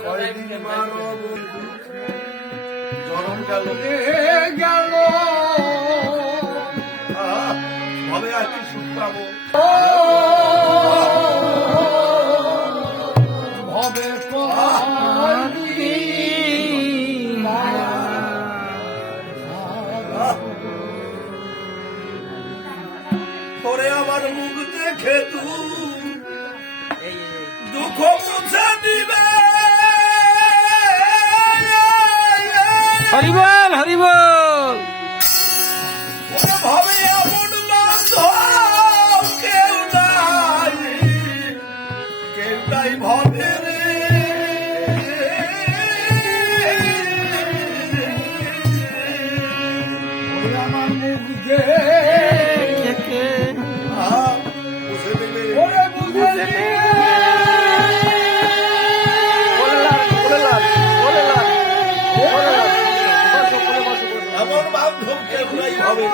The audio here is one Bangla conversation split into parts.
কয়দিন মারো বন্ধু জনম গেল গেল হবে আর কি সুখ পাবো ভবে তোরে আমার মুখ দেখে তুই দুঃখ মুছে দিবে হরিবল হরিবল ভাবে এমন বান্ধব কেউ নাই ভাবে রে আমার মুখ দে বুঝে দিবে ওরে বুঝে দে এমন বান্ধব কেউ নাই হবে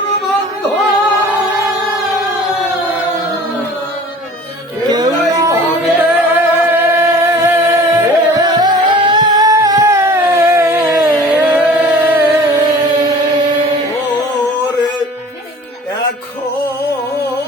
ওরে এখন